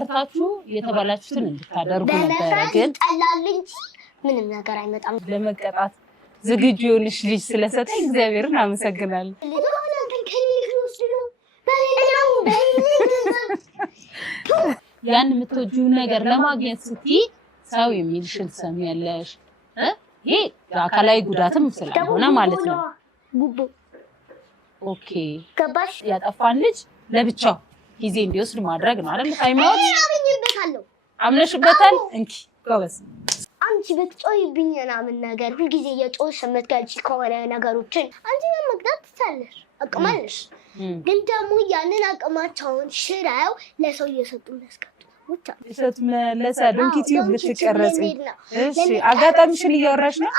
ሰርታችሁ የተባላችሁትን እንድታደርጉ ነበር ግን ጠላልኝ ምንም ነገር አይመጣም ለመቀጣት ዝግጁ የሆንሽ ልጅ ስለሰጠኝ እግዚአብሔርን አመሰግናለሁ ያን የምትወጂውን ነገር ለማግኘት ስትይ ሰው የሚልሽን ትሰሚያለሽ ይሄ አካላዊ ጉዳትም ስለሆነ ማለት ነው ጉቦ ኦኬ ገባሽ ያጠፋን ልጅ ለብቻው ጊዜ እንዲወስድ ማድረግ ነው አይደል ታይማውት አምኜበታለሁ አምነሽበታል እንኪ ጎበዝ አንቺ በትጮይብኝና ምን ነገር ሁሉ ጊዜ የጮሽ የምትገልጪ ከሆነ ነገሮችን አንቺ መቅጣት ትቻለሽ አቅማለሽ ግን ደግሞ ያንን አቅማቸውን ሽራው ለሰው እየሰጡ መስቀጥ ብቻ እሰት መለሳ ዶንኪቲው ልትቀረጽ እሺ አጋጣሚሽን እያወራሽ ነው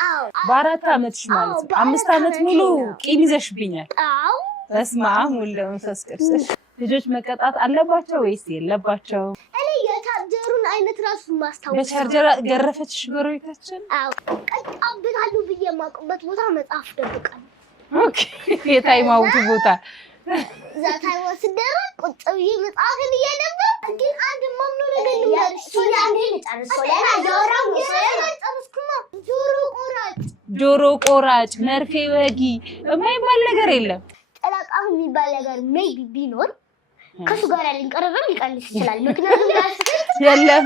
በአራት አመትሽ ማለት ነው 5 አመት ሙሉ ቂም ይዘሽብኛል አው በስመ አብ ወወልድ ወመንፈስ ቅዱስ ልጆች መቀጣት አለባቸው ወይስ የለባቸው እኔ የቻርጀሩን አይነት ራሱ ማስታወስ በቻርጀር ገረፈችሽ ጎረቤታችን አው ቀጣብታለሁ ብዬ ማቆበት ቦታ መጽሐፍ ደብቃለሁ ኦኬ የታይማውቱ ቦታ ዛታይ ወስደው ቁጭ ብዬ መጽሐፍን እያነበብኩ ግን አንድ ማምነው ነገር ነው ሶላኔ ጨርሶላና ያወራው ጨርስኩማ ጆሮ ቆራጭ መርፌ ወጊ የማይባል ነገር የለም ጠላቃም የሚባል ነገር ሜቢ ቢኖር ከሱ ጋር ሊንቀርብም ሊቀንስ ይችላል ምክንያቱም የለም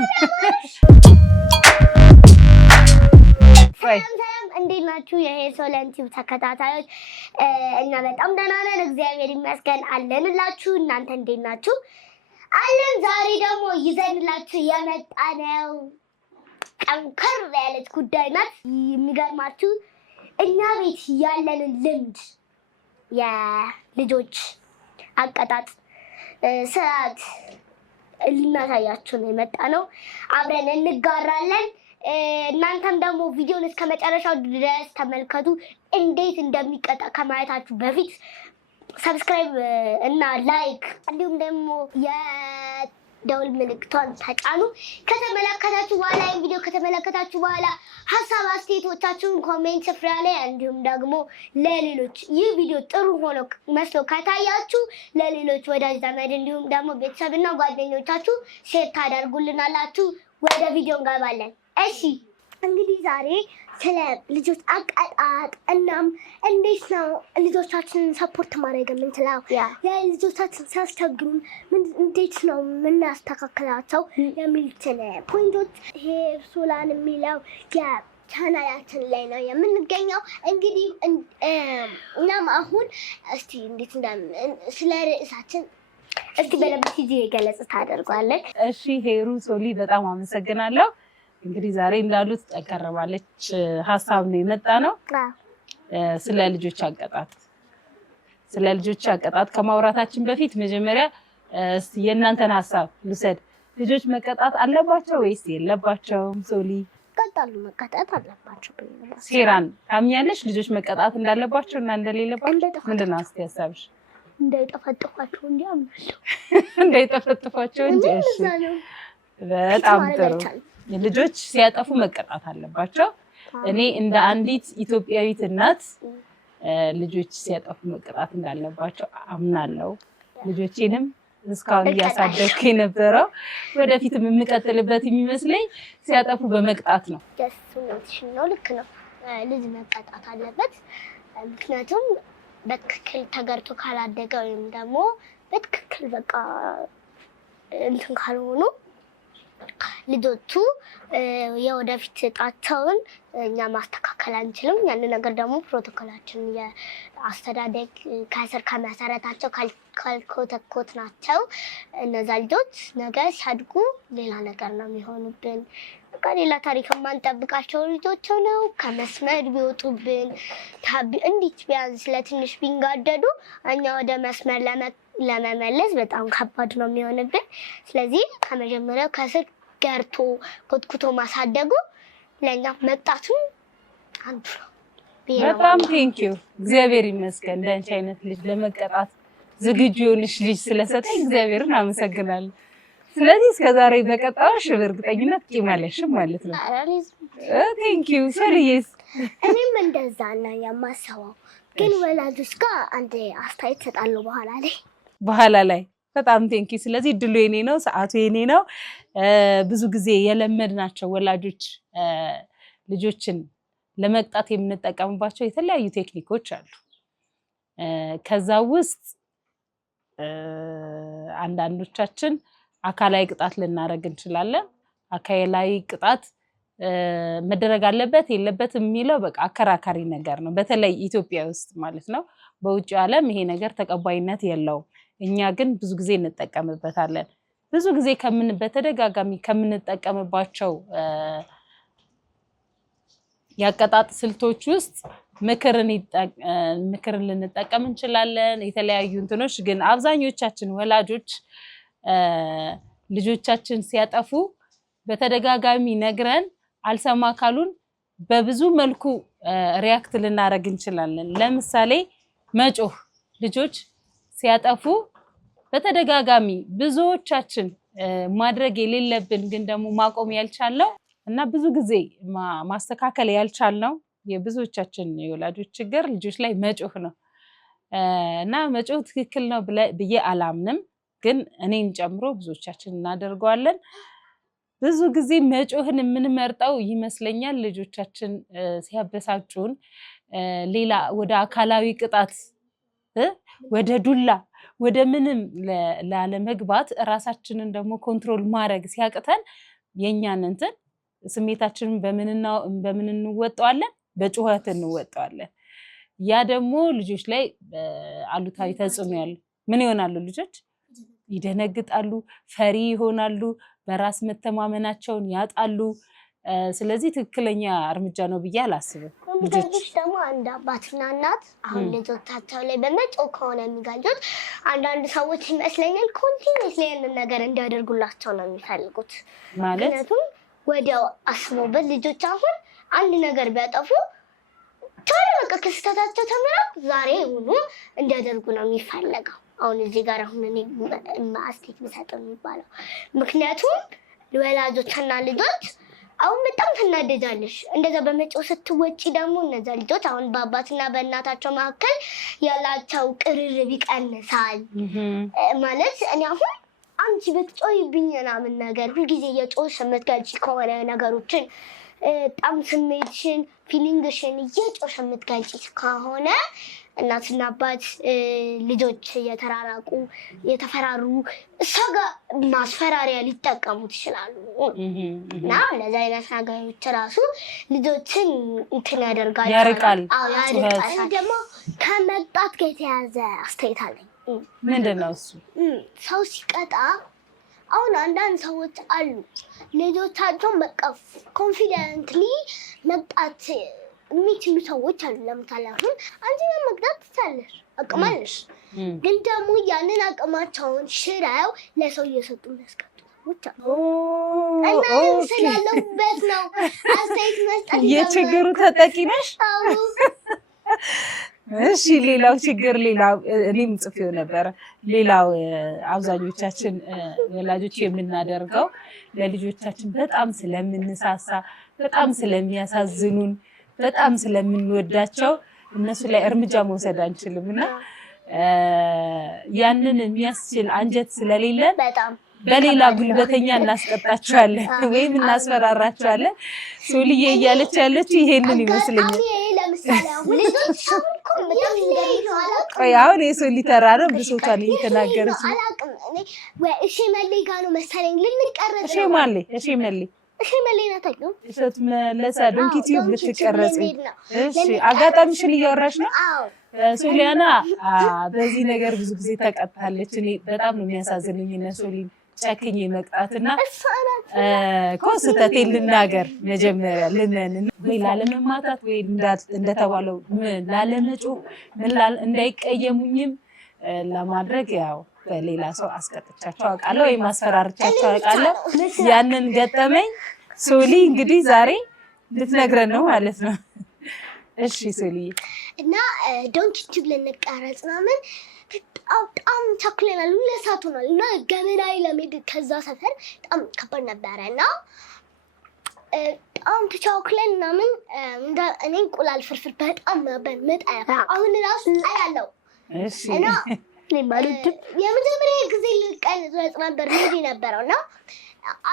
እንዴት ናችሁ የሄሶለንቲው ተከታታዮች እና በጣም ደህና ነን እግዚአብሔር ይመስገን አለንላችሁ እናንተ እንዴት ናችሁ አለን ዛሬ ደግሞ ይዘንላችሁ የመጣነው ጠንከር ያለች ጉዳይ ናት የሚገርማችሁ እኛ ቤት ያለንን ልምድ የልጆች አቀጣጥ ስርዓት ልናሳያችሁ ነው የመጣነው አብረን እንጋራለን እናንተም ደግሞ ቪዲዮን እስከመጨረሻው ድረስ ተመልከቱ እንዴት እንደሚቀጣ ከማየታችሁ በፊት ሰብስክራይብ እና ላይክ እንዲሁም ደግሞ የደውል ምልክቷን ተጫኑ ከተመለከታችሁ በኋላ ቪዲዮ ከተመለከታችሁ በኋላ ሐሳብ አስተያየቶቻችሁን ኮሜንት ስፍራ ላይ እንዲሁም ደግሞ ለሌሎች ይህ ቪዲዮ ጥሩ ሆኖ መስሎ ከታያችሁ ለሌሎች ወዳጅ ዘመድ እንዲሁም ደግሞ ቤተሰብና ጓደኞቻችሁ ሼር ታደርጉልናላችሁ ወደ ቪዲዮ እንገባለን እሺ እንግዲህ ዛሬ ስለ ልጆች አቀጣጥ እናም እንዴት ነው ልጆቻችንን ሰፖርት ማድረግ የምንችለው የልጆቻችን ሲያስቸግሩን እንዴት ነው የምናስተካክላቸው የሚሉትን ፖይንቶች ሄርሶላን የሚለው ቻናላችን ላይ ነው የምንገኘው እንግዲህ እናም አሁን እስቲ እንዴት ስለ ርዕሳችን እስቲ በለብት ይዤ ገለጽ ታደርጓለች እሺ ሄሩ ሶሊ በጣም አመሰግናለሁ እንግዲህ ዛሬ እንዳሉት ተቀርባለች ሐሳብ ነው የመጣ ነው ስለ ልጆች አቀጣጥ ከማውራታችን በፊት መጀመሪያ እስቲ የእናንተን ሐሳብ ልሰድ ልጆች መቀጣት አለባቸው ወይስ የለባቸውም ሶሊ መቀጣት አለባቸው ሴራን ታምኛለሽ ልጆች መቀጣት እንዳለባቸው እና እንደሌለባቸው ምንድነው እስቲ ሐሳብሽ እንዳይጠፈጥፏቸው እንጂ አምናለሁ እንዳይጠፈጥፏቸው እንጂ እሺ በጣም ጥሩ ልጆች ሲያጠፉ መቀጣት አለባቸው እኔ እንደ አንዲት ኢትዮጵያዊት እናት ልጆች ሲያጠፉ መቀጣት እንዳለባቸው አምናለሁ ልጆቼንም እስካሁን እያሳደግኩ የነበረው ወደፊትም የምቀጥልበት የሚመስለኝ ሲያጠፉ በመቅጣት ነው ነው ልክ ነው ልጅ መቀጣት አለበት ምክንያቱም በትክክል ተገርቶ ካላደገ ወይም ደግሞ በትክክል በቃ እንትን ካልሆኑ ልጆቹ የወደፊት ጣጣውን እኛ ማስተካከል አንችልም ያን ነገር ደግሞ ፕሮቶኮላችን የአስተዳደግ ከስር ከመሰረታቸው ካልኮተኮት ናቸው እነዛ ልጆች ነገ ሲያድጉ ሌላ ነገር ነው የሚሆኑብን ሌላ ታሪክ ማንጠብቃቸው ልጆች ነው ከመስመር ቢወጡብን እንዴት ቢያንስ ለትንሽ ቢንጋደዱ እኛ ወደ መስመር ለመመለስ በጣም ከባድ ነው የሚሆንብን ስለዚህ ከመጀመሪያው ከስር ገርቶ ኮትኩቶ ማሳደጉ ለኛ መቅጣቱ አንዱ ነው በጣም ቴንኪው እግዚአብሔር ይመስገን እንዳንቺ አይነት ልጅ ለመቀጣት ዝግጁ የሆንሽ ልጅ ስለሰጠኝ እግዚአብሔርን አመሰግናለሁ ስለዚህ እስከዛሬ በቀጣሽ በእርግጠኝነት ቂም አለሽም ማለት ነው ቴንኪው ሶሊዬስ እኔም እንደዛ ነው የማስበው ግን ወላጆች ጋር አንዴ አስተያየት ሰጣለሁ በኋላ ላይ በጣም ቴንኪ። ስለዚህ ድሉ የኔ ነው፣ ሰዓቱ የኔ ነው። ብዙ ጊዜ የለመድናቸው ወላጆች ልጆችን ለመቅጣት የምንጠቀምባቸው የተለያዩ ቴክኒኮች አሉ። ከዛ ውስጥ አንዳንዶቻችን አካላዊ ቅጣት ልናደርግ እንችላለን። አካላዊ ቅጣት መደረግ አለበት የለበትም የሚለው በቃ አከራካሪ ነገር ነው፣ በተለይ ኢትዮጵያ ውስጥ ማለት ነው። በውጭ ዓለም ይሄ ነገር ተቀባይነት የለውም። እኛ ግን ብዙ ጊዜ እንጠቀምበታለን። ብዙ ጊዜ በተደጋጋሚ ከምንጠቀምባቸው ያቀጣጥ ስልቶች ውስጥ ምክርን ልንጠቀም እንችላለን። የተለያዩ እንትኖች ግን አብዛኞቻችን ወላጆች ልጆቻችን ሲያጠፉ በተደጋጋሚ ነግረን አልሰማ ካሉን በብዙ መልኩ ሪያክት ልናደርግ እንችላለን። ለምሳሌ መጮህ፣ ልጆች ሲያጠፉ በተደጋጋሚ ብዙዎቻችን ማድረግ የሌለብን ግን ደግሞ ማቆም ያልቻልነው እና ብዙ ጊዜ ማስተካከል ያልቻልነው የብዙዎቻችን የወላጆች ችግር ልጆች ላይ መጮህ ነው። እና መጮህ ትክክል ነው ብዬ አላምንም፣ ግን እኔን ጨምሮ ብዙዎቻችን እናደርገዋለን። ብዙ ጊዜ መጮህን የምንመርጠው ይመስለኛል ልጆቻችን ሲያበሳጩን ሌላ ወደ አካላዊ ቅጣት ወደ ዱላ ወደ ምንም ላለመግባት ራሳችንን ደግሞ ኮንትሮል ማድረግ ሲያቅተን የኛን እንትን ስሜታችንን በምን እንወጣዋለን? በጩኸት እንወጣዋለን። ያ ደግሞ ልጆች ላይ አሉታዊ ተጽዕኖ ያለው ምን ይሆናሉ? ልጆች ይደነግጣሉ፣ ፈሪ ይሆናሉ፣ በራስ መተማመናቸውን ያጣሉ። ስለዚህ ትክክለኛ እርምጃ ነው ብዬ አላስብም። ልጆች ደግሞ አንድ አባትና እናት አሁን ልጆቻቸው ላይ በመጮህ ከሆነ የሚጋልጡት አንዳንድ ሰዎች ይመስለኛል ኮንቲኒስ ላይ ያንን ነገር እንዲያደርጉላቸው ነው የሚፈልጉት። ምክንያቱም ወዲያው አስበውበት ልጆች አሁን አንድ ነገር ቢያጠፉ ቶሎ በቃ ከስህተታቸው ተምረው ዛሬ ሆኖ እንዲያደርጉ ነው የሚፈለገው። አሁን እዚህ ጋር አሁን እኔ አስተያየት ብሰጠው የሚባለው ምክንያቱም ወላጆችና ልጆች አሁን በጣም ትናደጃለሽ። እንደዛ በመጮህ ስትወጪ ደግሞ እነዛ ልጆች አሁን በአባትና በእናታቸው መካከል ያላቸው ቅርርብ ይቀንሳል። ማለት እኔ አሁን አንቺ ብትጮይብኝ ምናምን ነገር ሁልጊዜ የጮህሽ የምትገልጪ ከሆነ ነገሮችን በጣም ስሜትሽን ፊሊንግሽን እየጮሽ የምትገልጪ ከሆነ እናትና አባት ልጆች እየተራራቁ የተፈራሩ እሷ ጋር ማስፈራሪያ ሊጠቀሙት ይችላሉ። እና እንደዚህ አይነት ነገሮች ራሱ ልጆችን እንትን ያደርጋል፣ ያርቃል። ደግሞ ከመቅጣት ጋር የተያዘ አስተያየት አለኝ። ምንድን ነው እሱ? ሰው ሲቀጣ አሁን አንዳንድ ሰዎች አሉ ልጆቻቸውን በቃ ኮንፊደንትሊ መቅጣት የሚችሉ ሰዎች አሉ። ለምሳሌ አሁን አንቺ መቅጣት ትችያለሽ፣ አቅም አለሽ፣ ግን ደግሞ ያንን አቅማቸውን ሽረው ለሰው እየሰጡ የሚያስቀጡ ሰዎች አሉ። እና ስላለበት ነው አስተያየት መስጠት። የችግሩ ተጠቂ ነሽ? እሺ፣ ሌላው ችግር እኔም ጽፌው ነበረ። ሌላው አብዛኞቻችን ወላጆች የምናደርገው ለልጆቻችን በጣም ስለምንሳሳ፣ በጣም ስለሚያሳዝኑን፣ በጣም ስለምንወዳቸው እነሱ ላይ እርምጃ መውሰድ አንችልም እና ያንን የሚያስችል አንጀት ስለሌለን በሌላ ጉልበተኛ እናስቀጣቸዋለን ወይም እናስፈራራቸዋለን። ሶልዬ እያለች ያለችው ይሄንን ይመስለኛል። አሁን የሶሊ ተራ ነው፣ ብሶቷን እየተናገረች ነው። እሺ መሌ ጋር ነው መሰለኝ ልንቀረጽ እሺ መሌ እሸት መለሰ ዶንኪቲዩብ ልትቀረጽ። እሺ አጋጣሚሽን እያወራሽ ነው። ሶሊያና በዚህ ነገር ብዙ ጊዜ ተቀጣለች። እኔ በጣም ነው የሚያሳዝንኝ እነ ሶሊ ጨክኝ መቅጣትና እኮ ስህተቴን ልናገር መጀመሪያ ልመን ወይ ላለመማታት ወይ እንደተባለው ላለመጮህ እንዳይቀየሙኝም ለማድረግ ያው በሌላ ሰው አስቀጥቻቸው አውቃለሁ ወይ ማስፈራርቻቸው አውቃለሁ። ያንን ገጠመኝ ሶሊ እንግዲህ ዛሬ ልትነግረን ነው ማለት ነው። እሺ ሶሊ እና ዶንኪቲዩብ ልንቀረጽ ምናምን በጣም ቸኩለናል። 2 ሰዓት ሆኗል እና ገበናይ ለመሄድ ከዛ ሰፈር በጣም ከባድ ነበረ እና በጣም ተቻኩለን ምናምን እኔ እንቁላል ፍርፍር በጣም ነበር ምጣ አሁን ራሱ አያለው እና የመጀመሪያ ጊዜ ልቀረጽ ነበር ልጅ ነበረውና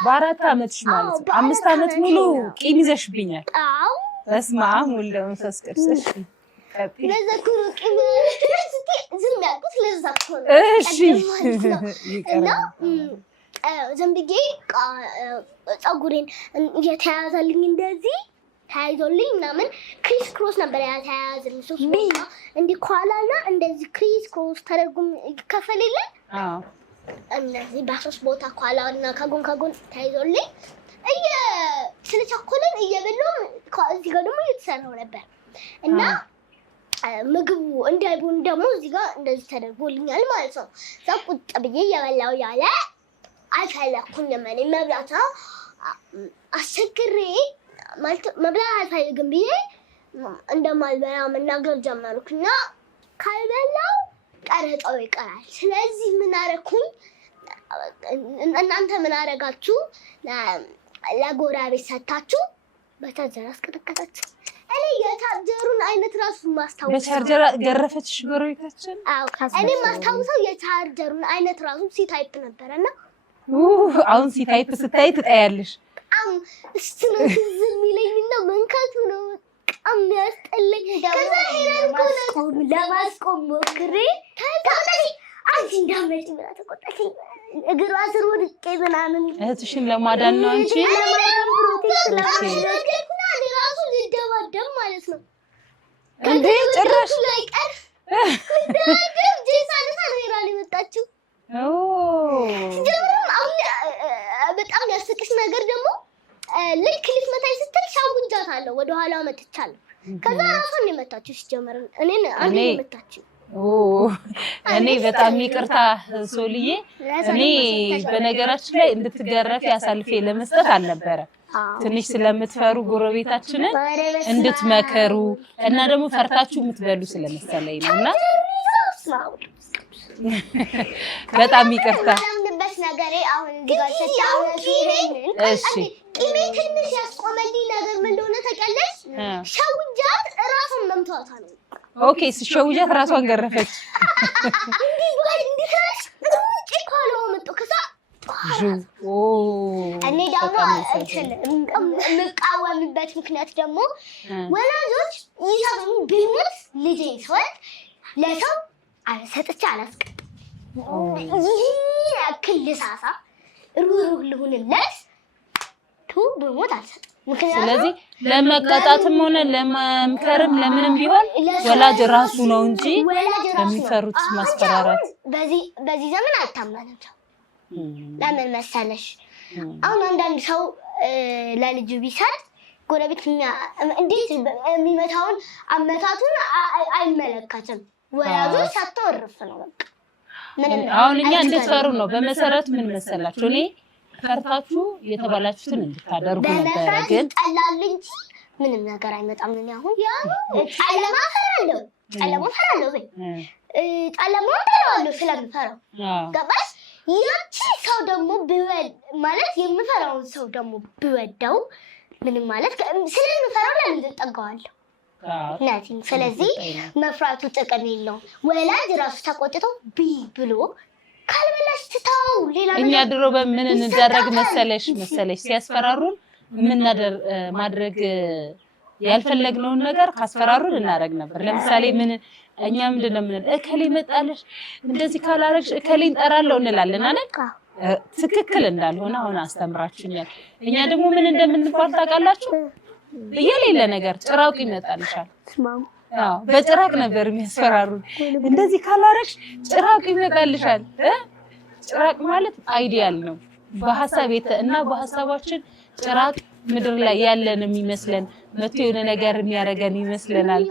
በ4 ዓመትሽ ማለት ነው 5 ዓመት ሙሉ ቂም ይዘሽብኛል። አዎ በስመ አብ ወወልድ ወመንፈስ ቅዱስ። ለዘኩሩ ቂም ዝም ያልኩት ለዛኩ ነው። እሺ እና ዝም ብዬ ፀጉሬን እየተያዘልኝ እንደዚህ ተያይዞልኝ ምናምን ክሪስ ክሮስ ነበር ያተያዘልኝ ሶስት ቦታ እንዲህ ከኋላና እንደዚህ ክሪስ ክሮስ ተደርጎም ይከፈልልኝ። እነዚህ በሶስት ቦታ ከኋላና ከጎን ተያይዞልኝ ስለቸኮለን እየበላሁ እዚህ ጋር ደግሞ እየተሰራው ነበር እና ምግቡ እንዳይቦን ደግሞ እዚህ ጋር እንደዚህ ተደርጎልኛል ማለት ነው። እዛ ቁጭ ብዬ እየበላሁ ያለ አልፈለኩኝም እኔ መብላት አስቸግሬ ማለት መብላት አልፈልግም ብዬ እንደማልበላ መናገር ጀመርኩና ካልበላው ቀረጻው ይቀራል። ስለዚህ ምን አደረኩኝ? እናንተ ምን አደረጋችሁ? ለጎረቤት ሰጣችሁ በቻርጀር አስቀጠቀጣችሁ። እኔ የቻርጀሩን አይነት ራሱ ማስታወስ በቻርጀር ገረፈችሽ ጎረቤታችን? አዎ እኔ ማስታወሰው የቻርጀሩን አይነት ራሱ ሲታይፕ ነበርና አሁን ሲታይፕ ስታይ ትጠያለሽ። እሱን ዝም ይለኝና መንካቱ ነው በጣም ያስጠላኝ። ከዛ ሄራን ለማስቆም ሞክሬ ታዲያ አንቺ እንዳመልጥ ብላ ተቆጣችኝ። እግሯ ስር ወድቄ ምናምን እህትሽን ለማዳን ነው እንጂ ለማዳን ፕሮቴክት ለማድረግና ራሱ ልደባደብ ማለት ነው። እንዴ ጭራሽ ላይ ቀር እንደም ጄሳንታ ነው ሄራን የመጣችው። በጣም ያስቅሽ ነገር ደግሞ ልክ ልትመታኝ ስትል ሻውንጃታለሁ ወደ ኋላ መጥቻለሁ። ከዛ ራሷን የመታችው ሲጀመር እኔ የመታችው እኔ በጣም ይቅርታ ሶልዬ። እኔ በነገራችን ላይ እንድትገረፊ አሳልፌ ለመስጠት አልነበረ ትንሽ ስለምትፈሩ ጎረቤታችንን እንድትመከሩ እና ደግሞ ፈርታችሁ የምትበሉ ስለመሰለኝ ነውና በጣም ይቅርታ። ለምንበት ነገሬ አሁን ዲጋልተቻው እሺ ቂሜ ትንሽ ያስቆመልኝ ነገር ምን እንደሆነ ታውቂያለሽ? ሸውጃት ራሷን መምታቷ ነው። ኦኬ ሸውጃት ራሷን ገረፈች። እንዲካሽ ጭቆለው መጥቶ ከዛ እኔ ደግሞ የምቃወምበት ምክንያት ደግሞ ወላጆች ይሰሙ ቢሞት ልጄን ስወልድ ለሰው አልሰጥቼ አላስቀምጥም። ይህ ያክል ልሳሳ ሩሩህ ልሁንለት ብሞት አልሰጥም። ስለዚህ ለመቀጣትም ሆነ ለመምከርም ለምንም ቢሆን ወላጅ ራሱ ነው እንጂ የሚፈሩት ማስፈራራት በዚህ ዘመን አይታመንም። ለምን መሰለሽ? አሁን አንዳንድ ሰው ለልጁ ቢሰጥ ጎረቤት እንዴት የሚመታውን አመታቱን አይመለከትም። ወላጆች ሳትወርፍ ነው በቃ አሁን እኛ እንድትፈሩ ነው። በመሰረቱ ምን መሰላችሁ? እኔ ፈርታችሁ የተባላችሁትን እንድታደርጉ ነበር። ግን ጠላል እንጂ ምንም ነገር አይመጣም። እኔ አሁን ጨለማ ፈራለሁ ስለምፈራው ገባሽ? ያቺ ሰው ደግሞ ማለት የምፈራውን ሰው ደግሞ ብወደው ምንም ማለት ስለምፈራው ለምን እጠጋዋለሁ? ናቲን ስለዚህ መፍራቱ ጥቅም የለውም። ወላጅ ራሱ ተቆጥቶ ብሎ ካልበላሽ ትታው ሌላ እኛ ድሮ በምን እንደረግ መሰለሽ ሲያስፈራሩን ማድረግ ያልፈለግነውን ነገር ካስፈራሩን እናደርግ ነበር። ለምሳሌ እኛ ምንድነው እከሌ መጣለሽ እንደዚህ ካላረግሽ እከሌን እንጠራለሁ እንላለን አይደል? ትክክል እንዳልሆነ አሁን አስተምራችሁኛል። እኛ ደግሞ ምን እንደምንባል ታውቃላችሁ? የሌለ ነገር ጭራቅ ይመጣልሻል። አዎ በጭራቅ ነበር የሚያስፈራሩን። እንደዚህ ካላረግሽ ጭራቅ ይመጣልሻል። ጭራቅ ማለት አይዲያል ነው። በሐሳባችን ጭራቅ ምድር ላይ ያለን የሚመስለን መጥቶ የሆነ ነገር የሚያረጋን ይመስለናል።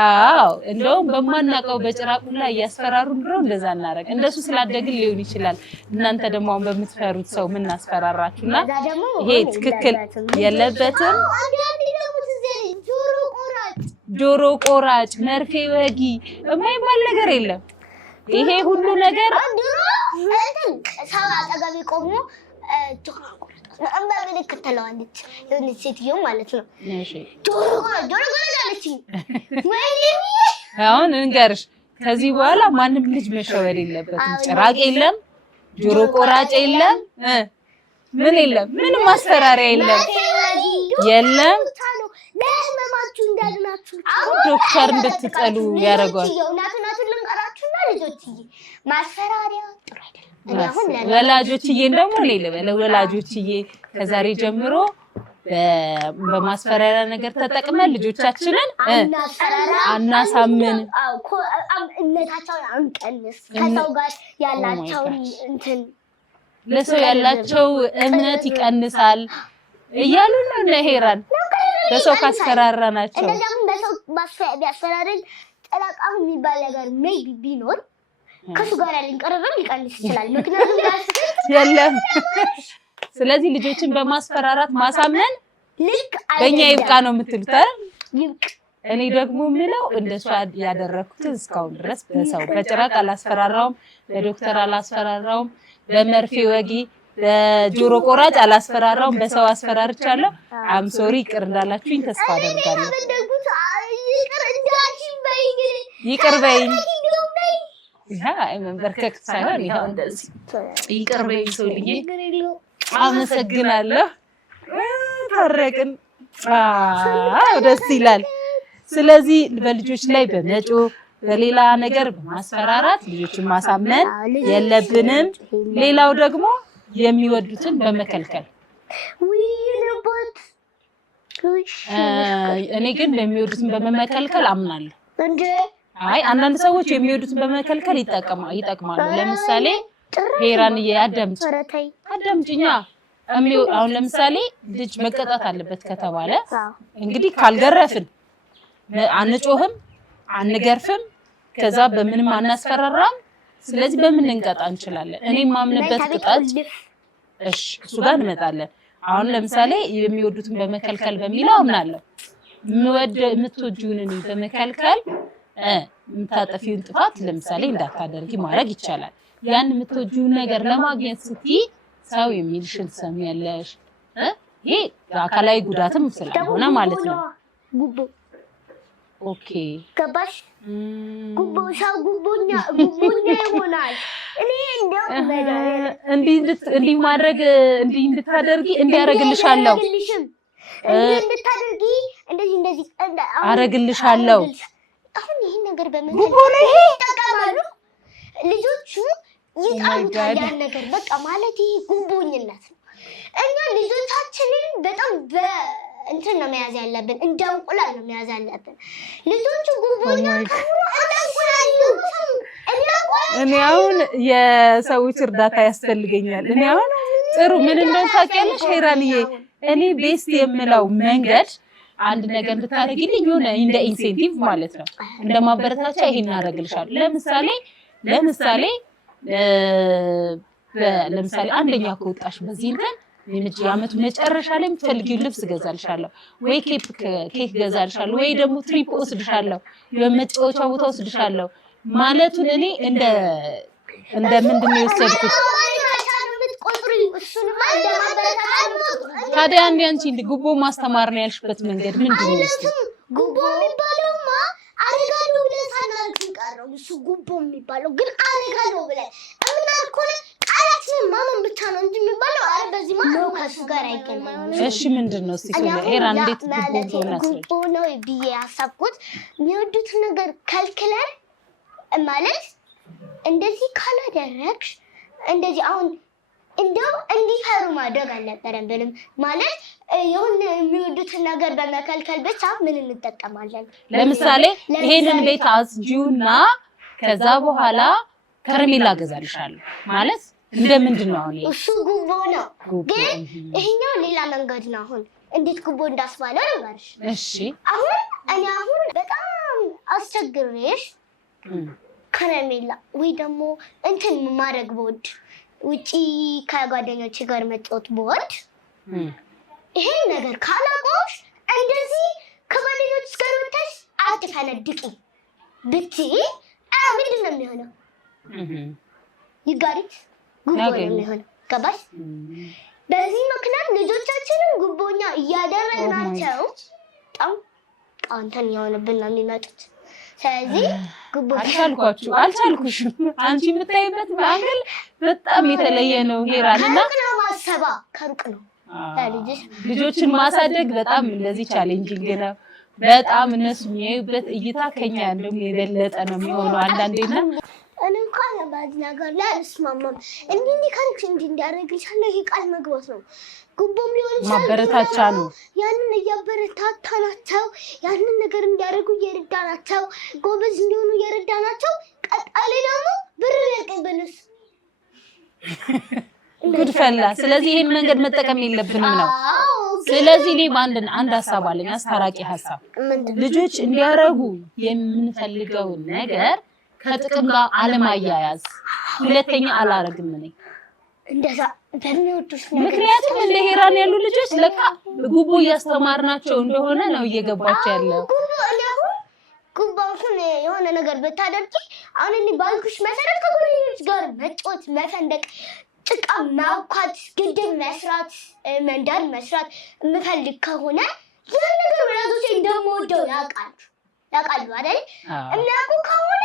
አዎ እንደውም በማናቀው በጭራቁ ላይ ያስፈራሩን ድሮ እንደዛ እናረግ። እንደሱ ስላደግን ሊሆን ይችላል። እናንተ ደግሞ አሁን በምትፈሩት ሰው ምን አስፈራራችሁና ይሄ ትክክል የለበትም። ጆሮ ቆራጭ መርፌ ወጊ የማይባል ነገር የለም። ይሄ ሁሉ ነገር ሰው አጠገቤ ቆሞ ምልክት ትለዋለች የሆነች ሴትዮ ማለት ነው። ጆሮ ቆራጭ አለችኝ። አሁን እንገርሽ ከዚህ በኋላ ማንም ልጅ መሸወድ የለበትም። ጭራቅ የለም፣ ጆሮ ቆራጭ የለም፣ ምን የለም፣ ምንም ማስፈራሪያ የለም። ለህመማችሁ እንዳድናችሁ ዶክተር እንድትጠሉ ያደርጋል። እናቱን ልንገራችሁና ልጆችዬ ማስፈራሪያ ጥሩ አይደለም። ወላጆችዬ ደግሞ ወላጆችዬ ከዛሬ ጀምሮ በማስፈራሪያ ነገር ተጠቅመን ልጆቻችንን አናሳምን፣ እምነታቸውን አንቀንስ፣ ከሰው ጋር ያላቸውን እንትን ለሰው ያላቸው እምነት ይቀንሳል እያሉ ነው እነ ሄራን በሰው ካስፈራራናቸው። እንደዛም በሰው ቢያስፈራረን ጨረቃ የሚባል ነገር ሜቢ ቢኖር ከሱ ጋር ያለን ቅርርብ ሊቀንስ ይችላል። ምክንያቱም የለም። ስለዚህ ልጆችን በማስፈራራት ማሳመን ልክ በእኛ ይብቃ ነው የምትሉት አይደል? ይብቃ። እኔ ደግሞ የምለው እንደሷ ያደረኩት እስካሁን ድረስ በሰው በጭራቅ አላስፈራራውም፣ በዶክተር አላስፈራራውም፣ በመርፌ ወጊ በጆሮ ቆራጭ አላስፈራራውም፣ በሰው አስፈራርቻለሁ። አም ሶሪ ይቅር እንዳላችሁኝ ተስፋ አደርጋለሁ። ይቅር በይኝ። መንበርከክ ሳይሆን ይኸው እንደዚህ ይቅር በይኝ ሶልዬ። አመሰግናለሁ። ታረቅን። ደስ ይላል። ስለዚህ በልጆች ላይ በመጮ በሌላ ነገር በማስፈራራት ልጆችን ማሳመን የለብንም። ሌላው ደግሞ የሚወዱትን በመከልከል እኔ ግን የሚወዱትን በመከልከል አምናለሁ። አይ አንዳንድ ሰዎች የሚወዱትን በመከልከል ይጠቅማሉ። ለምሳሌ ሄራንዬ አዳምጪኛ። አሁን ለምሳሌ ልጅ መቀጣት አለበት ከተባለ እንግዲህ ካልገረፍን አንጮህም፣ አንገርፍም፣ ከዛ በምንም አናስፈራራም። ስለዚህ በምን እንቀጣ እንችላለን? እኔ ማምንበት ቅጣት እሺ እሱ ጋር እንመጣለን። አሁን ለምሳሌ የሚወዱትን በመከልከል በሚለው አምናለሁ። የምትወጂውን በመከልከል የምታጠፊውን ጥፋት ለምሳሌ እንዳታደርጊ ማድረግ ይቻላል። ያን የምትወጂውን ነገር ለማግኘት ስትይ ሰው የሚልሽን ትሰሚያለሽ። ይሄ አካላዊ ጉዳትም ስለሆነ ማለት ነው። ኦኬ ገባሽ? ጉቦኛ ይሆናል። እኔ እንዲህ ማድረግ እንድታደርጊ እንዲያረግልሻለሁ እንድታደርጊ እንደዚህ አረግልሻለሁ። አሁን ይሄን ነገር ጉቦ ነው ይሄ ተቀበሉ ልጆቹ ይጣሉታል። ያን ነገር በቃ ማለት ይሄ ጉቦኝነት ነው። እኛ ልጆቻችንን በጣም እንትን ነው መያዝ ያለብን፣ እንደ እንቁላል ነው መያዝ ያለብን። ልጆቹ ጉቦኛ እኔ አሁን የሰዎች እርዳታ ያስፈልገኛል። እኔ አሁን ጥሩ ምን እንደሆነ ታውቂያለሽ ሄራንዬ? እኔ ቤስት የምለው መንገድ አንድ ነገር እንድታደርጊልኝ የሆነ እንደ ኢንሴንቲቭ ማለት ነው፣ እንደ ማበረታቻ ይሄን አደርግልሻለሁ። ለምሳሌ አንደኛ ከወጣሽ በዚህ እንትን የዓመቱ መጨረሻ ላይ የምትፈልጊውን ልብስ ገዛልሻለሁ፣ ወይ ኬክ ገዛልሻለሁ፣ ወይ ደግሞ ትሪፕ ወስድሻለሁ፣ የመጫወቻ ቦታ ወስድሻለሁ ማለቱን እኔ እንደ ምንድን ነው የወሰድኩት። ታዲያ አንቺ ጉቦ ማስተማር ነው ያልሽበት መንገድ ምንድን ነው? ጉቦ የሚባለውማ አደርጋለሁ ብለን ሳናደርግ ቀረው። እሱ ጉቦ የሚባለው ግን አደርጋለሁ ብለን እምናልኩን ቃላችንን ማመን ብቻ ነው እንጂ የሚባለው አረ በዚህ ማለት ከሱ ጋር አይገናኝም። እሺ ምንድን ነው እስቲ ሄራን እንዴት ጉቦ ነው ብዬ ያሰብኩት የሚወዱትን ነገር ከልክለን ማለት እንደዚህ ካላደረግሽ እንደዚህ አሁን እንደው እንዲፈሩ ማድረግ አልነበረብንም። ማለት የሆነ የሚወዱትን ነገር በመከልከል ብቻ ምን እንጠቀማለን? ለምሳሌ ይሄንን ቤት አጽጂውና ከዛ በኋላ ከረሜላ ገዛልሻለሁ ማለት እንደምንድን ነው? አሁን እሱ ጉቦ ነው፣ ግን ይሄኛው ሌላ መንገድ ነው። አሁን እንዴት ጉቦ እንዳስባለው ነገርሽ። እሺ እኔ አሁን በጣም አስቸግሬሽ ከረሜላ ወይ ደግሞ እንትን ማድረግ በወድ ውጪ ከጓደኞች ጋር መጫወት በወድ ይሄ ነገር ካላቆሽ እንደዚህ ከጓደኞች ጋር ወጥተሽ አትፈነድቂ ብትይ ምንድን ነው የሚሆነው? ይጋሪት ጉቦ ነው የሚሆነው። ገባሽ? በዚህ ምክንያት ልጆቻችንን ጉቦኛ እያደረግናቸው በጣም ቃንተን የሆነብን ነው የሚመጡት። ስለዚህ ጉቦ አልቻልኩሽም። አንቺ የምታይበት አንግል በጣም የተለየ ነው ሄራንና ከሩቅ ነው ልጆችን ማሳደግ በጣም እንደዚህ ቻሌንጂንግ ነው። በጣም እነሱ የሚያዩበት እይታ ከኛ እንደውም የበለጠ ነው የሚሆነው አንዳንዴና እኔ እንኳን በዚህ ነገር ላይ አልስማማም። እንዲህ ካንቺ እንዲያደርግልሻል ይሄ ቃል መግባት ነው። ጉቦም ሊሆን ይችላል ማበረታቻ ነው። ያንን እያበረታታናቸው ያንን ነገር እንዲያደርጉ እየረዳናቸው ጎበዝ እንዲሆኑ እየረዳናቸው ቀጣይ ደግሞ ብር ያቀበሉስ ጉድፈላ። ስለዚህ ይሄን መንገድ መጠቀም የለብንም ነው። ስለዚህ እኔ አንድ ሀሳብ አለኝ፣ አስታራቂ ሀሳብ። ልጆች እንዲያረጉ የምንፈልገው ነገር ከጥቅም ጋር አለማያያዝ። ሁለተኛ አላረግም እኔ እንደዛ በሚወዱት ምክንያቱም እንደ ሄራን ያሉ ልጆች ለካ ጉቦ እያስተማርናቸው እንደሆነ ነው እየገባቸው ያለው። ጉቦውን የሆነ ነገር ብታደርጊ አሁን እኔ ባልኩሽ መሰረት ከጎረቤቶች ጋር መጫወት፣ መፈንደቅ፣ ጭቃ ማብኳት፣ ግድብ መስራት፣ መንደር መስራት የምፈልግ ከሆነ ያን ነገር ወላጆቼ እንደምወደው ያውቃሉ አይደል? የሚያውቁ ከሆነ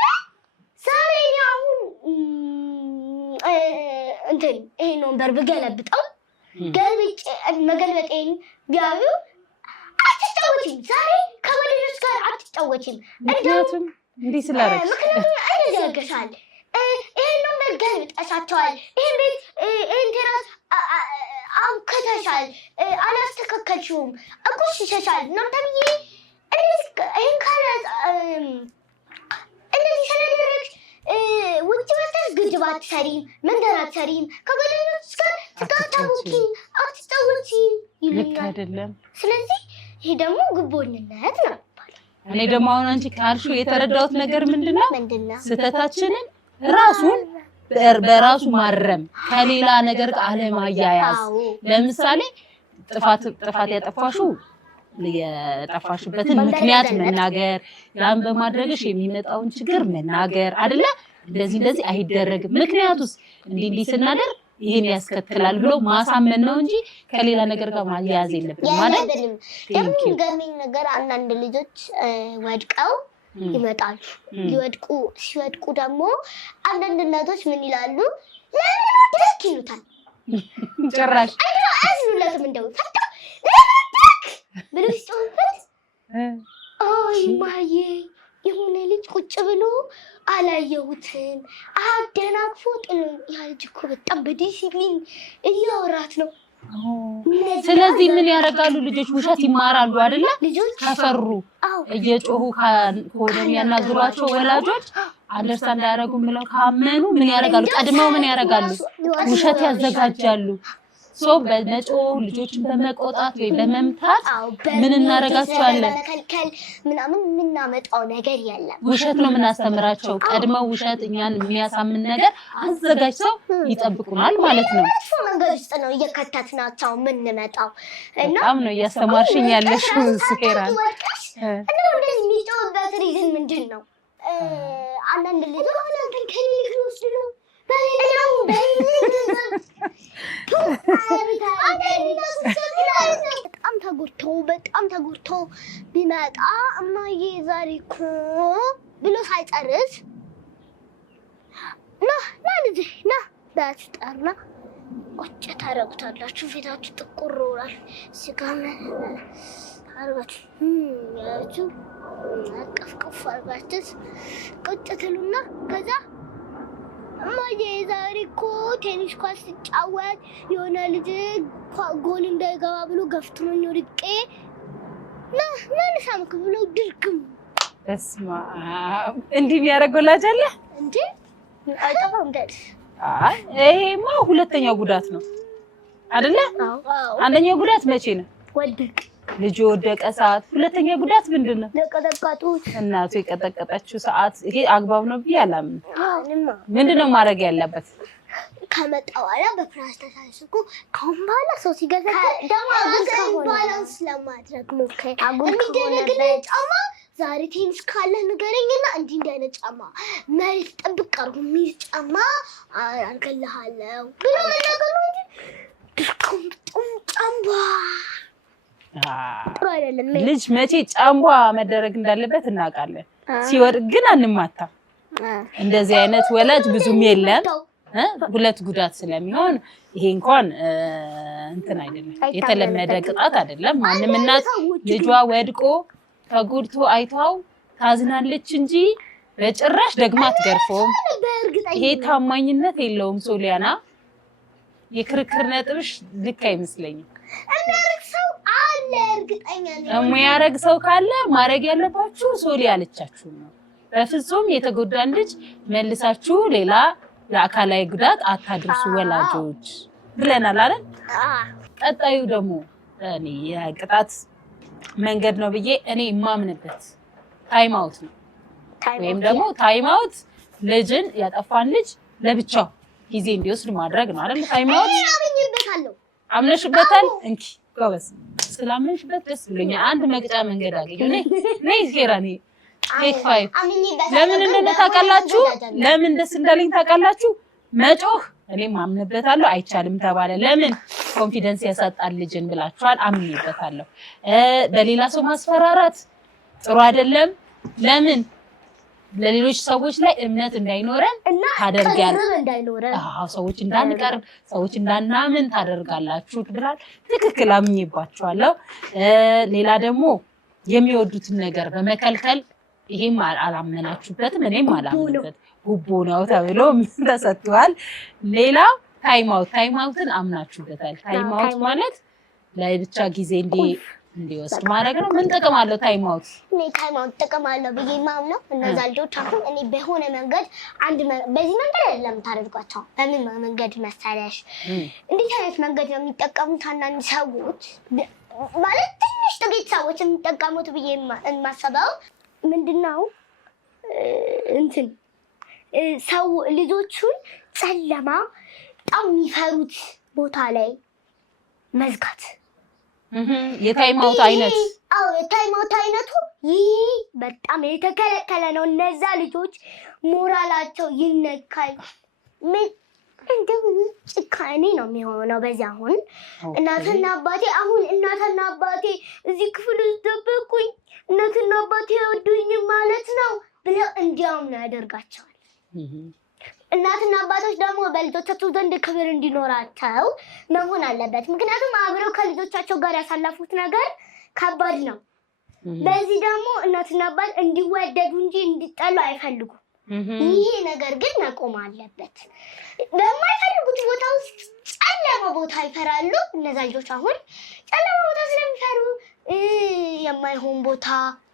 ዛሬ አሁን እንትን ይሄን ወንበር ብገለብጠው መገልበጤን ቢያዩ አትጫወቺም፣ ዛሬ ከጓደኞች ጋር አትጫወቺም። ምክንያቱም እንዲህ ስላደረግሽ ምክንያቱም እንደዚህ ያደርግሻል። ይሄን ወንበር ገልብጠሻቸዋል፣ ይሄን ቴራስ አብክተሻል፣ አላስተካከልሽውም፣ አቆሽሸሻል ነው ተብዬ ይሄን ካለ እንደዚህ ስለደረግሽ ውጭ ወጥተሽ ግድብ አትሰሪም፣ መንደር አትሰሪም፣ ከጓደኞች ጋር ትጫወቺም አትጫወቺም አይደለም። ስለዚህ ይሄ ደግሞ ጉቦኝነት ነው። እኔ ደግሞ አሁን አንቺ ካልሽው የተረዳሁት ነገር ምንድነው? ስህተታችንን ራሱን በራሱ ማረም ከሌላ ነገር ጋር አለማያያዝ። ለምሳሌ ጥፋት ያጠፋሽው የጠፋሽበትን ምክንያት መናገር፣ ያን በማድረግሽ የሚመጣውን ችግር መናገር አይደለ? እንደዚህ አይደረግም፣ ምክንያቱስ እንዲህ ስናደርግ ይሄን ያስከትላል ብሎ ማሳመን ነው እንጂ ከሌላ ነገር ጋር ማያያዝ የለብንም ማለት ነው። የሚገርመኝ ነገር አንዳንድ ልጆች ወድቀው ይመጣሉ። ሲወድቁ ደግሞ አንዳንድ እናቶች ምን ይላሉ? ለምን ደክ ይሉታል። ጭራሽ አይሉለትም እንደው ፈጣ ብሎ ሲጮህበት አይ ማዬ የሆነ ልጅ ቁጭ ብሎ አላየሁትም አደናቅፎ ጥሎኝ። ያ ልጅ እኮ በጣም በዲሲፕሊን እያወራት ነው። ስለዚህ ምን ያደርጋሉ ልጆች? ውሸት ይማራሉ አይደለ? ከፈሩ እየጮሁ ከሆነ የሚያናግሯቸው ወላጆች አንደርስታንድ ያደርጉም ብለው ካመኑ ምን ያደርጋሉ? ቀድመው ምን ያደርጋሉ? ውሸት ያዘጋጃሉ። በመጮህ ልጆችን በመቆጣት ወይ በመምታት ምን እናረጋቸዋለን? በመከልከል ምናምን የምናመጣው ነገር የለም። ውሸት ነው የምናስተምራቸው። ቀድመው ውሸት እኛን የሚያሳምን ነገር አዘጋጅተው ይጠብቁናል ማለት ነው። እሱ ነገር ውስጥ ነው እየከተትናቸው የምንመጣው። በጣም ነው እያስተማርሽኝ ያለሽው ሄራን። እና ወደዚህ የሚጮህበት ሪዝን ምንድን ነው? አንዳንድ ልጆች አንተን ከሌሊት ወስድ ነው በጣም ተጎድቶ ቢመጣ እማዬ ዛሬ እኮ ብሎ ሳይጨርስ ና ልጄ ና በትጠርና ቁጭ ታረጉታላችሁ። ፊታችሁ ጥቁር ይላል። ስጋም አርበት ያችሁ አቀፍቀፍ አርጋችሁ ቁጭ ትሉና ከዛ እማዬ ዛሬ እኮ ቴኒስ ኳስ ስጫወት የሆነ ልጅ ጎል እንዳይገባ ብሎ ገፍትሮኝ ወድቄ ና ሳምክ ብሎ ድርግም። በስመ አብ! እንዲህ የሚያደርግ ወላጅ አለ እንዴ? አይጠፋም ዳድ። ይሄማ ሁለተኛው ጉዳት ነው አይደለ? አንደኛው ጉዳት መቼ ነው? ወድቅ ልጅ ወደቀ ሰዓት። ሁለተኛ ጉዳት ምንድነው? ለቀጠቀጡት እናቱ የቀጠቀጠችው ሰዓት። ይሄ አግባብ ነው ብዬ አላምንም። ምንድነው ማድረግ ያለበት? ከመጣ በኋላ በፕላስ ተሳስኩ ካሁን በኋላ ሰው ሲገዛ ደግሞ ባላንስ ለማድረግ ሞከረ። የሚደረግ ጫማ ዛሬ ቴኒስ ካለ ንገረኝና እንዲህ አይነት ጫማ መሬት ጥብቅ አድርጎ የሚይዝ ጫማ አልገልሃለሁ ብሎ ነገር ነው እንጂ ድርኩም ጫማ ልጅ መቼ ጫንቧ መደረግ እንዳለበት እናውቃለን። ሲወድቅ ግን አንማታ። እንደዚህ አይነት ወላጅ ብዙም የለም። ሁለት ጉዳት ስለሚሆን ይሄ እንኳን እንትን አይደለም፣ የተለመደ ቅጣት አይደለም። ማንም እናት ልጇ ወድቆ ተጎድቶ አይቷው ታዝናለች እንጂ በጭራሽ ደግማ አትገርፈውም። ይሄ ታማኝነት የለውም። ሶሊያና የክርክር ነጥብሽ ልክ አይመስለኝም። የሚያረግ ሰው ካለ ማረግ ያለባችሁ ሶሊ ያለቻችሁ ነው። በፍጹም የተጎዳን ልጅ መልሳችሁ ሌላ ለአካላዊ ጉዳት አታድርሱ ወላጆች ብለናል አይደል? ቀጣዩ ደግሞ እኔ የቅጣት መንገድ ነው ብዬ እኔ የማምንበት ታይም አውት ነው። ወይም ደግሞ ታይም አውት ልጅን ያጠፋን ልጅ ለብቻው ጊዜ እንዲወስድ ማድረግ ነው አይደል? ታይም አውት አምነሽበታል? እንኪ ጎበዝ፣ ስላመንሽበት ደስ ብሎኛል። አንድ መቅጫ መንገድ አገኘሁ። ነይ ሄራኒ ቴክ 5 ለምን እንደሆነ ታውቃላችሁ? ለምን ደስ እንዳለኝ ታውቃላችሁ? መጮህ እኔም አምንበታለሁ። አይቻልም ተባለ። ለምን ኮንፊደንስ ያሳጣል ልጅን ብላችኋል። አምንበታለሁ። በሌላ ሰው ማስፈራራት ጥሩ አይደለም። ለምን ለሌሎች ሰዎች ላይ እምነት እንዳይኖረን ታደርጋለህ። አዎ ሰዎች እንዳንቀርብ ሰዎች እንዳናምን ታደርጋላችሁ ብላል። ትክክል፣ አምኜባችኋለሁ። ሌላ ደግሞ የሚወዱትን ነገር በመከልከል ይሄም አላመናችሁበትም፣ እኔም አላመንበት ጉቦ ነው ተብሎ ተሰጥቷል። ሌላ ታይም አውትን አምናችሁበታል። ታይም አውት ማለት ለብቻ ጊዜ እንዲወስድ ማድረግ ነው። ምን ጥቅም አለው ታይም አውት? እኔ ታይም አውት ጥቅም አለው ብዬ ማምነው እነዛ ልጆች አሁን እኔ በሆነ መንገድ በዚህ መንገድ አይደለም ታደርጓቸው። በምን መንገድ መሰለሽ? እንዴት አይነት መንገድ ነው የሚጠቀሙት አንዳንድ ሰዎች ማለት ትንሽ ጥቂት ሰዎች የሚጠቀሙት ብዬ የማስበው ምንድነው እንትን ሰው ልጆቹን ጨለማ በጣም የሚፈሩት ቦታ ላይ መዝጋት። የታይም አውት አይነት የታይም አውት አይነቱ ይህ በጣም የተከለከለ ነው። እነዛ ልጆች ሞራላቸው ይነካል። እንደው ጭካኔ ነው የሚሆነው። በዚህ አሁን እናትና አባቴ እዚህ ክፍል ውስጥ ደበቁኝ፣ እናትና አባቴ አይወዱኝም ማለት ነው ብለው እንዲያውም ነው ያደርጋቸዋል። እናትና አባቶች ደግሞ በልጆቻቸው ዘንድ ክብር እንዲኖራቸው መሆን አለበት። ምክንያቱም አብረው ከልጆቻቸው ጋር ያሳለፉት ነገር ከባድ ነው። በዚህ ደግሞ እናትና አባት እንዲወደዱ እንጂ እንዲጠሉ አይፈልጉም። ይሄ ነገር ግን መቆም አለበት። በማይፈልጉት ቦታ ውስጥ ጨለማ ቦታ ይፈራሉ። እነዛ ልጆች አሁን ጨለማ ቦታ ስለሚፈሩ የማይሆን ቦታ፣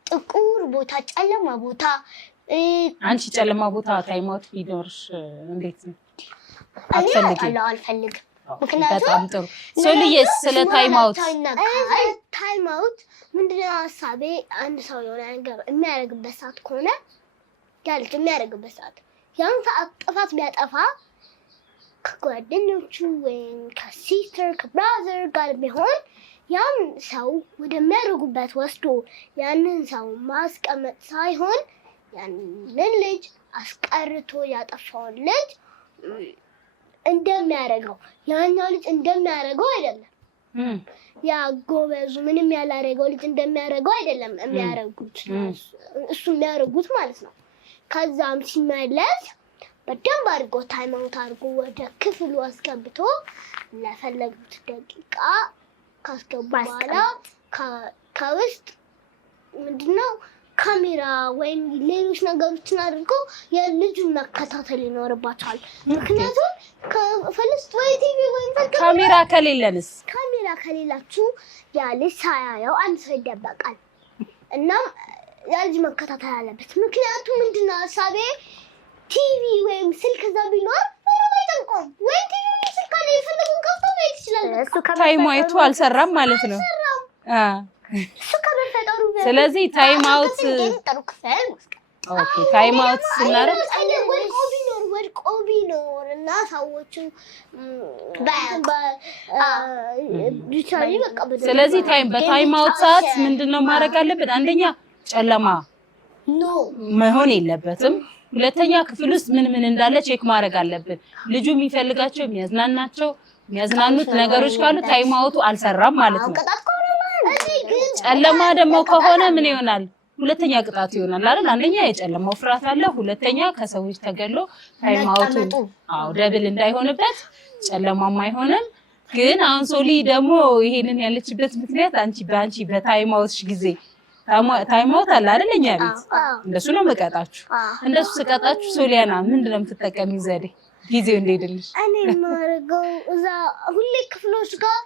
ጥቁር ቦታ፣ ጨለማ ቦታ አንቺ ጨለማ ቦታ ታይም አውት ቢኖርሽ እንዴት ነው? አልፈልግም። ምክንያቱም በጣም ጥሩ ሶልዬ ስለ ታይም አውት ምንድነው ሀሳቤ? አንድ ሰው የሆነ ነገር የሚያደርግበት ሰዓት ከሆነ ያልት የሚያደርግበት ሰዓት ያን ሰዓት ጥፋት ቢያጠፋ ከጓደኞቹ ወይም ከሲስተር ከብራዘር ጋር ቢሆን ያን ሰው ወደሚያደርጉበት ወስዶ ያንን ሰው ማስቀመጥ ሳይሆን ያንን ልጅ አስቀርቶ ያጠፋውን ልጅ እንደሚያደርገው ያኛው ልጅ እንደሚያደርገው አይደለም። ያ ጎበዙ ምንም ያላደረገው ልጅ እንደሚያደርገው አይደለም የሚያደርጉት እሱ የሚያደርጉት ማለት ነው። ከዛም ሲመለስ በደንብ አድርጎ ታይም አውት አድርጎ ወደ ክፍሉ አስገብቶ ለፈለጉት ደቂቃ ካስገባ በኋላ ከውስጥ ምንድነው ካሜራ ወይም ሌሎች ነገሮችን አድርገው የልጁን መከታተል ይኖርባቸዋል። ምክንያቱም ከፈለስት ወይ ቲቪ ወይም ካሜራ ከሌለንስ ካሜራ ከሌላችሁ ያ ልጅ ሳያየው አንድ ሰው ይደበቃል እና ያ ልጅ መከታተል አለበት። ምክንያቱም ምንድነው ሀሳቤ ቲቪ ወይም ስልክ እዛ ቢኖር ምንም አይጠንቆም። ወይ ቲቪ ወይም ስልክ አለ የፈለጉን ከፍቶ ማየት ይችላል። ታይም አውቱ አልሰራም ማለት ነው። ስለዚህ ታይም አውት ኦኬ ታይም አውት ስናረግ ወድቆ ቢኖር እና ሰዎቹ ስለዚህ በታይም አውት ሰዓት ምንድነው ማድረግ አለበት? አንደኛ ጨለማ መሆን የለበትም። ሁለተኛ ክፍል ውስጥ ምን እንዳለ ቼክ ማድረግ አለብን። ልጁ የሚፈልጋቸው የሚያዝናኑት ነገሮች ካሉ ታይም አውቱ አልሰራም ማለት ነው። ጨለማ ደግሞ ከሆነ ምን ይሆናል? ሁለተኛ ቅጣት ይሆናል አይደል? አንደኛ የጨለማው ፍርሃት አለ፣ ሁለተኛ ከሰዎች ተገሎ ታይም አውቱ ደብል እንዳይሆንበት ጨለማም አይሆንም። ግን አሁን ሶሊ ደግሞ ይሄንን ያለችበት ምክንያት አንቺ በታይም አውትሽ ጊዜ ታይም አውት አለ አይደል? እኛ ቤት እንደሱ ነው መቀጣችሁ። እንደሱ ስቀጣችሁ ሶሊያና ምንድን ነው የምትጠቀሚው ዘዴ ጊዜው እንደሄደልሽ? እኔ የማደርገው እዛ ሁሌ ክፍሎች ጋር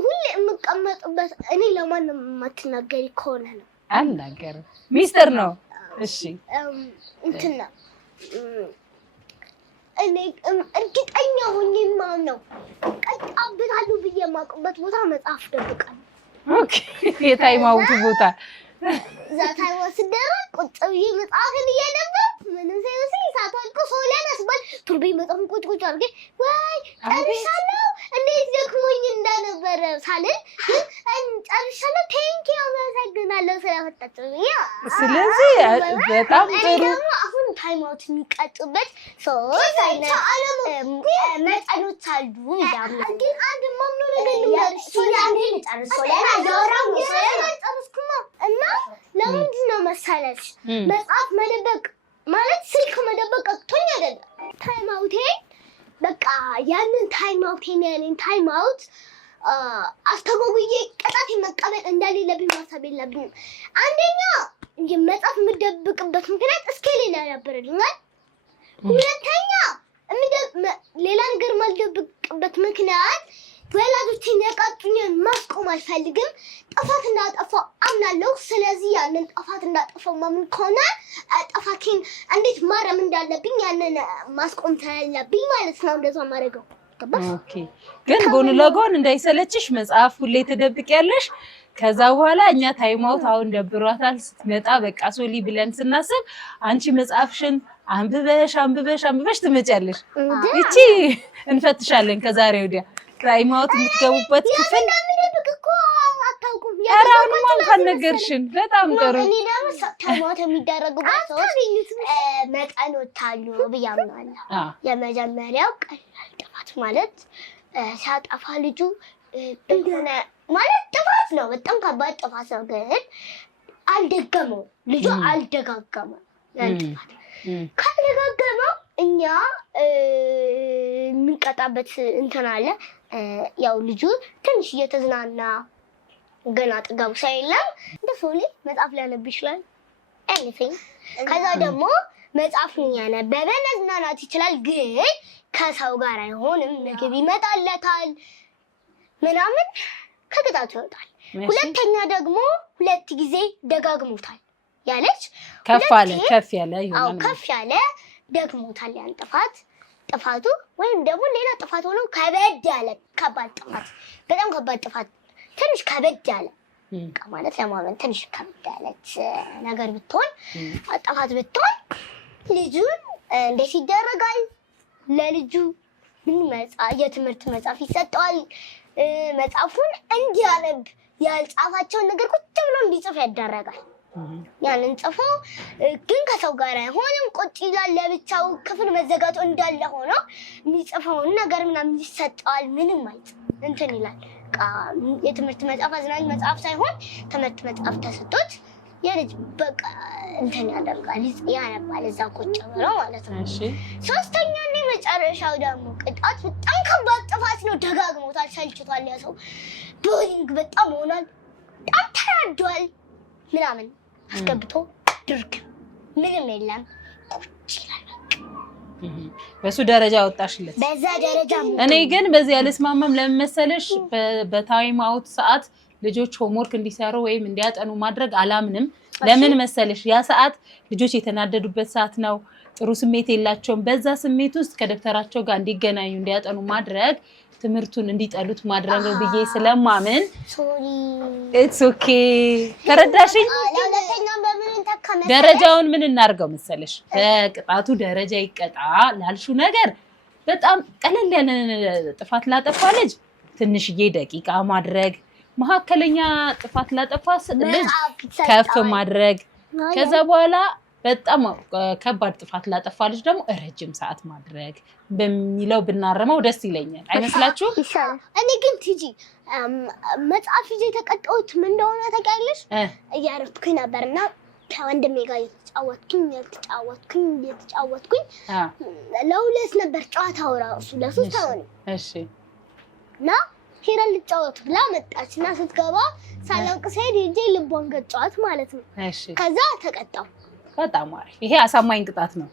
ሁሌ የምቀመጥበት እኔ ለማንም የማትናገሪ ከሆነ ነው። አልናገርም ሚስጥር ነው። እሺ እንትን ነው እኔ እርግጠኛ ሆኜ ማን ነው ቀጣብታለሁ ብዬ የማውቅበት ቦታ መጽሐፍ ደብቃለሁ። ኦኬ የታይም አውቱ ቦታ እዛ ታይም ወስደህ ቁጭ ብዬ መጽሐፍን እያነበብኩ ምንም ሳይመስል ሳታውቅ ሶሊያና ስባል ቱርቤ መጽሐፍን ቁጭ አድርጌ ወይ ጨርሻለሁ እንዴት ደክሞኝ እንደነበረ ሳልል ጨርሻለሁ ቴንኪው አመሰግናለሁ ስለፈታችሁ። ስለዚህ በጣም ጥሩ። አሁን ታይም አውት የሚቀጡበት ሶስት አይነት መጠኖች አሉ። ግን አንድ ማምኖ ነገር ልንገርሽ እና ለምንድን ነው መሰለሽ መጽሐፍ መደበቅ ማለት ስልክ መደበቅ አቅቶኝ አይደለም። ታይም አውቴ በቃ ያንን ታይም አውቴን ያንን ታይም አውት አስተጓጉዬ ቅጣት መቀበል እንደሌለብኝ ማሰብ የለብኝም። አንደኛ መጽሐፍ የምደብቅበት ምክንያት እስኬል ያዳብርልኛል። ሁለተኛ ሌላ ነገር ማልደብቅበት ምክንያት ወላጆቼን ያቃጡኝን ማስቆም አልፈልግም። ጥፋት እንዳጠፋው አምናለሁ። ስለዚህ ያንን ጥፋት እንዳጠፋው ማምን ከሆነ ጥፋቴን እንዴት ማረም እንዳለብኝ ያንን ማስቆም ታያለብኝ ማለት ነው። እንደዛ ማድረገው ኦኬ። ግን ጎን ለጎን እንዳይሰለችሽ መጽሐፍ ሁሌ ትደብቂያለሽ። ከዛ በኋላ እኛ ታይም አውት አሁን ደብሯታል ስትመጣ በቃ ሶሊ ብለን ስናስብ አንቺ መጽሐፍሽን አንብበሽ ትመጫለሽ። እቺ እንፈትሻለን ከዛሬ ወዲያ ታይም አውት የምትገቡበት ክፍል አራውንማ እንኳን ነገርሽን በጣም ጥሩ። እኔ ደግሞ ታይም አውት የሚደረጉበት ሰዎች መጠኖች አሉ ብዬ አምናለሁ። የመጀመሪያው ቀላል ጥፋት ማለት ሲያጠፋ ልጁ እንደሆነ ማለት ጥፋት ነው፣ በጣም ከባድ ጥፋት ነው። ግን አልደገመው ልጁ አልደጋገመው። ያን ጥፋት ካልደጋገመው እኛ የምንቀጣበት እንትን አለ። ያው ልጁ ትንሽ እየተዝናና ገና ጥጋቡ ሳይለም እንደ ሶሊ መጽሐፍ ሊያነብ ይችላል ኤኒቲንግ። ከዛ ደግሞ መጽሐፉን ያነበበ መዝናናት ይችላል፣ ግን ከሰው ጋር አይሆንም። ምግብ ይመጣለታል ምናምን ከቅጣቱ ይወጣል። ሁለተኛ ደግሞ 2 ጊዜ ደጋግሞታል ያለች ከፍ ያለ ደግሞታል ያን ጥፋቱ ወይም ደግሞ ሌላ ጥፋት ሆኖ ከበድ ያለ ከባድ ጥፋት፣ በጣም ከባድ ጥፋት ትንሽ ከበድ ያለ ማለት ለማመን ትንሽ ከበድ ያለች ነገር ብትሆን ጥፋት ብትሆን ልጁን እንዴት ይደረጋል? ለልጁ የትምህርት መጽሐፍ ይሰጠዋል። መጽሐፉን እንዲያነብ ያልጻፋቸውን ነገር ቁጭ ብሎ እንዲጽፍ ያደረጋል። ያንን ጽፎ ግን ከሰው ጋር አይሆንም፣ ቁጭ ይላል ለብቻው። ክፍል መዘጋቱ እንዳለ ሆኖ የሚጽፈውን ነገር ምናምን ይሰጠዋል። ምንም አይጽፍ እንትን ይላል። የትምህርት መጽሐፍ አዝናኝ መጽሐፍ ሳይሆን ትምህርት መጽሐፍ ተሰጥቶት የልጅ በቃ እንትን ያደርጋል፣ ያነባል እዛ ቁጭ ብሎ ማለት ነው። ሶስተኛ እና የመጨረሻው ደግሞ ቅጣት በጣም ከባድ ጥፋት ነው። ደጋግሞታል፣ ሰልችቷል። ያ ሰው ቦሪንግ በጣም ሆኗል፣ በጣም ተናዷል ምናምን አስገብቶ ድርግ ምንም የለም ቁጭ ይላል። በሱ ደረጃ ወጣሽለት። በዛ ደረጃ እኔ ግን በዚህ አልስማማም። ለምን መሰለሽ? በታይም አውት ሰዓት ልጆች ሆምወርክ እንዲሰሩ ወይም እንዲያጠኑ ማድረግ አላምንም። ለምን መሰለሽ? ያ ሰዓት ልጆች የተናደዱበት ሰዓት ነው። ጥሩ ስሜት የላቸውም። በዛ ስሜት ውስጥ ከደብተራቸው ጋር እንዲገናኙ እንዲያጠኑ ማድረግ ትምህርቱን እንዲጠሉት ማድረግ ነው ብዬ ስለማምን ኢትስ ኦኬ። ተረዳሽኝ? ደረጃውን ምን እናርገው መሰለሽ? በቅጣቱ ደረጃ ይቀጣ ላልሽው ነገር በጣም ቀለል ያለ ጥፋት ላጠፋ ልጅ ትንሽዬ ደቂቃ ማድረግ፣ መካከለኛ ጥፋት ላጠፋ ልጅ ከፍ ማድረግ፣ ከዛ በኋላ በጣም ከባድ ጥፋት ላጠፋ ልጅ ደግሞ ረጅም ሰዓት ማድረግ በሚለው ብናረመው ደስ ይለኛል። አይመስላችሁም? እኔ ግን ቲጂ መጽሐፍ ይዤ የተቀጣሁት ምን እንደሆነ ታውቂያለሽ? እያረፍኩኝ ነበርና ከወንድሜ ጋር የተጫወትኩኝ ለሁለት ነበር ጨዋታው ራሱ ለሶስት አሁን እሺ እና ሄረን ልጫወት ብላ መጣች እና ስትገባ ሳላውቅ ስሄድ ሄጄ ልቧን ገጫዋት ማለት ነው። እሺ ከዛ ተቀጣው። በጣም አሪፍ። ይሄ አሳማኝ ቅጣት ነው።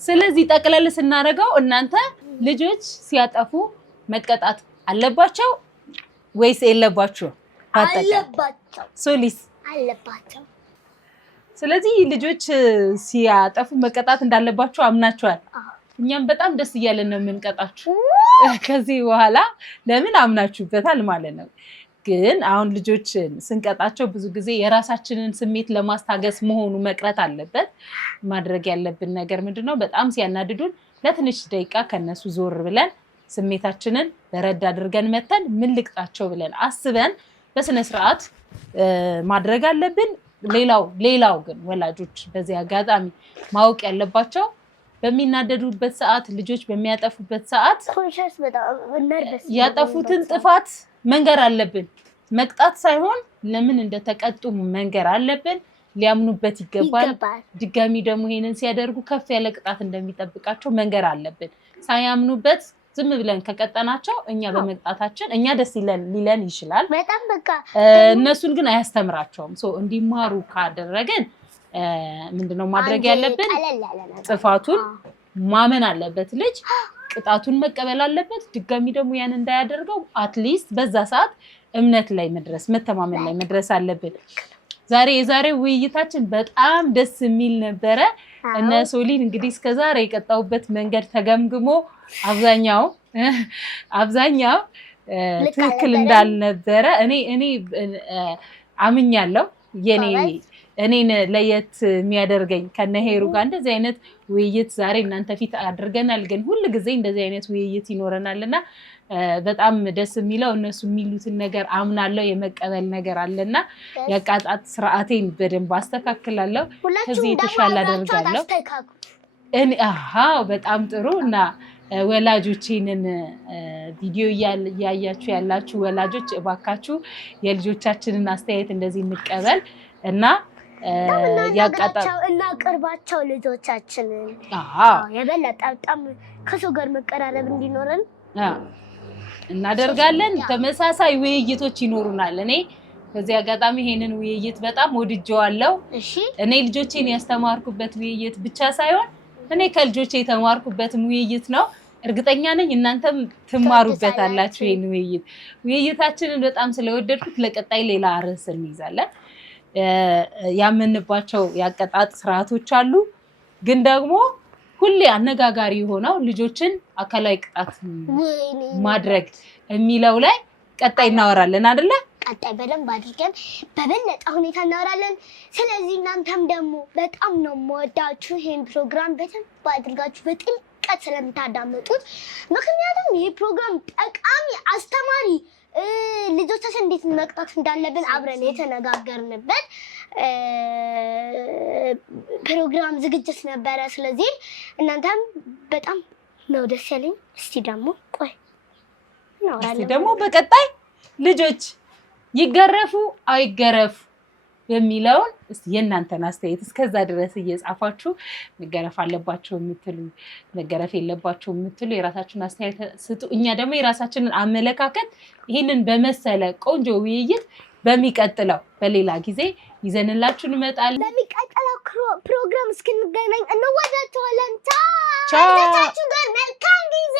ስለዚህ ጠቅለል ስናደርገው እናንተ ልጆች ሲያጠፉ መቀጣት አለባቸው ወይስ የለባቸው? አለባቸው። ሶሊስ አለባቸው። ስለዚህ ልጆች ሲያጠፉ መቀጣት እንዳለባቸው አምናቸዋል። እኛም በጣም ደስ እያለን ነው የምንቀጣችሁ ከዚህ በኋላ ለምን አምናችሁበታል ማለት ነው። ግን አሁን ልጆችን ስንቀጣቸው ብዙ ጊዜ የራሳችንን ስሜት ለማስታገስ መሆኑ መቅረት አለበት። ማድረግ ያለብን ነገር ምንድነው? በጣም ሲያናድዱን ለትንሽ ደቂቃ ከነሱ ዞር ብለን ስሜታችንን በረድ አድርገን መተን ምን ልቅጣቸው ብለን አስበን በስነ ስርዓት ማድረግ አለብን። ሌላው ግን ወላጆች በዚህ አጋጣሚ ማወቅ ያለባቸው በሚናደዱበት ሰዓት ልጆች በሚያጠፉበት ሰዓት ያጠፉትን ጥፋት መንገር አለብን። መቅጣት ሳይሆን ለምን እንደተቀጡ መንገር አለብን። ሊያምኑበት ይገባል። ድጋሚ ደግሞ ይሄንን ሲያደርጉ ከፍ ያለ ቅጣት እንደሚጠብቃቸው መንገር አለብን። ሳያምኑበት ዝም ብለን ከቀጠናቸው እኛ በመቅጣታችን እኛ ደስ ሊለን ይችላል። በጣም በቃ እነሱን ግን አያስተምራቸውም። እንዲማሩ ካደረገን ምንድነው ማድረግ ያለብን? ጥፋቱን ማመን አለበት ልጅ፣ ቅጣቱን መቀበል አለበት። ድጋሚ ደግሞ ያን እንዳያደርገው አትሊስት በዛ ሰዓት እምነት ላይ መድረስ መተማመን ላይ መድረስ አለብን። የዛሬው ውይይታችን በጣም ደስ የሚል ነበረ። እነ ሶሊን እንግዲህ እስከዛሬ የቀጣውበት መንገድ ተገምግሞ አብዛኛው ትክክል እንዳልነበረ እኔ አምኛለሁ። እኔን ለየት የሚያደርገኝ ከነሄሩ ጋር እንደዚህ አይነት ውይይት ዛሬ እናንተ ፊት አድርገናል። ግን ሁል ጊዜ እንደዚህ አይነት ውይይት ይኖረናልና በጣም ደስ የሚለው እነሱ የሚሉትን ነገር አምናለሁ፣ የመቀበል ነገር አለና የአቃጣት ስርዓቴን በደንብ አስተካክላለሁ፣ ከዚህ የተሻለ አደርጋለሁ። በጣም ጥሩ። እና ወላጆቼንን ቪዲዮ እያያችሁ ያላችሁ ወላጆች እባካችሁ የልጆቻችንን አስተያየት እንደዚህ እንቀበል እና እናቅርባቸው ልጆቻችንን የበለጠ በጣም ከሰው ጋር መቀራረብ እንዲኖረን እናደርጋለን። ተመሳሳይ ውይይቶች ይኖሩናል። እኔ በዚህ አጋጣሚ ይሄንን ውይይት በጣም ወድጄዋለሁ። እኔ ልጆቼን ያስተማርኩበት ውይይት ብቻ ሳይሆን እኔ ከልጆቼ የተማርኩበትም ውይይት ነው። እርግጠኛ ነኝ እናንተም ትማሩበታላችሁ። ይሄን ውይይታችንን በጣም ስለወደድኩት ለቀጣይ ሌላ ርዕስ እንይዛለን። ያመንባቸው ያቀጣጥ ስርዓቶች አሉ። ግን ደግሞ ሁሌ አነጋጋሪ ሆነው ልጆችን አካላዊ ቅጣት ማድረግ የሚለው ላይ ቀጣይ እናወራለን አይደለ? ቀጣይ በደንብ አድርገን በበለጠ ሁኔታ እናወራለን። ስለዚህ እናንተም ደግሞ በጣም ነው የምወዳችሁ። ይሄን ፕሮግራም በደንብ አድርጋችሁ በጥልቀት ስለምታዳምጡት፣ ምክንያቱም ይሄ ፕሮግራም ጠቃሚ፣ አስተማሪ ልጆቻችን እንዴት መቅጣት እንዳለብን አብረን የተነጋገርንበት ፕሮግራም ዝግጅት ነበረ። ስለዚህ እናንተም በጣም ነው ደስ ያለኝ። እስቲ ደግሞ በቀጣይ ልጆች ይገረፉ አይገረፉ የሚለውን እስቲ የእናንተን አስተያየት እስከዛ ድረስ እየጻፋችሁ መገረፍ አለባቸው የምትሉ መገረፍ የለባቸው የምትሉ የራሳችሁን አስተያየት ስጡ። እኛ ደግሞ የራሳችንን አመለካከት ይህንን በመሰለ ቆንጆ ውይይት በሚቀጥለው በሌላ ጊዜ ይዘንላችሁ እንመጣለን። በሚቀጥለው ፕሮግራም እስክንገናኝ እንወዳችኋለን። ቻው። መልካም ጊዜ